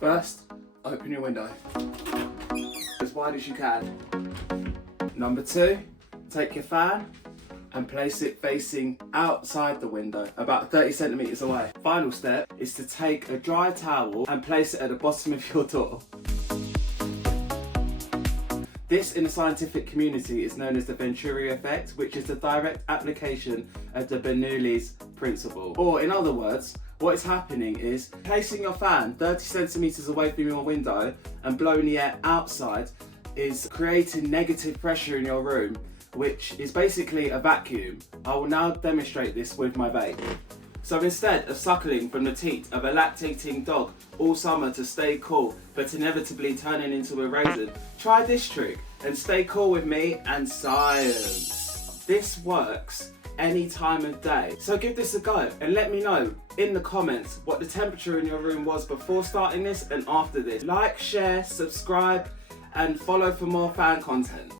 First, open your window as wide as you can. Number 2, take your fan and place it facing outside the window, about 30 centimeters away. Final step is to take a dry towel and place it at the bottom of your door. This in the scientific community is known as the Venturi effect, which is the direct application of the Bernoulli's principle. Or in other words, what is happening is placing your fan 30 centimeters away from your window and blowing the air outside is creating negative pressure in your room, which is basically a vacuum. I will now demonstrate this with my vape. So instead of suckling from the teat of a lactating dog all summer to stay cool, but inevitably turning into a raisin, try this trick and stay cool with me and science. This works any time of day. So give this a go and let me know in the comments what the temperature in your room was before starting this and after this. Like, share, subscribe, and follow for more fan content.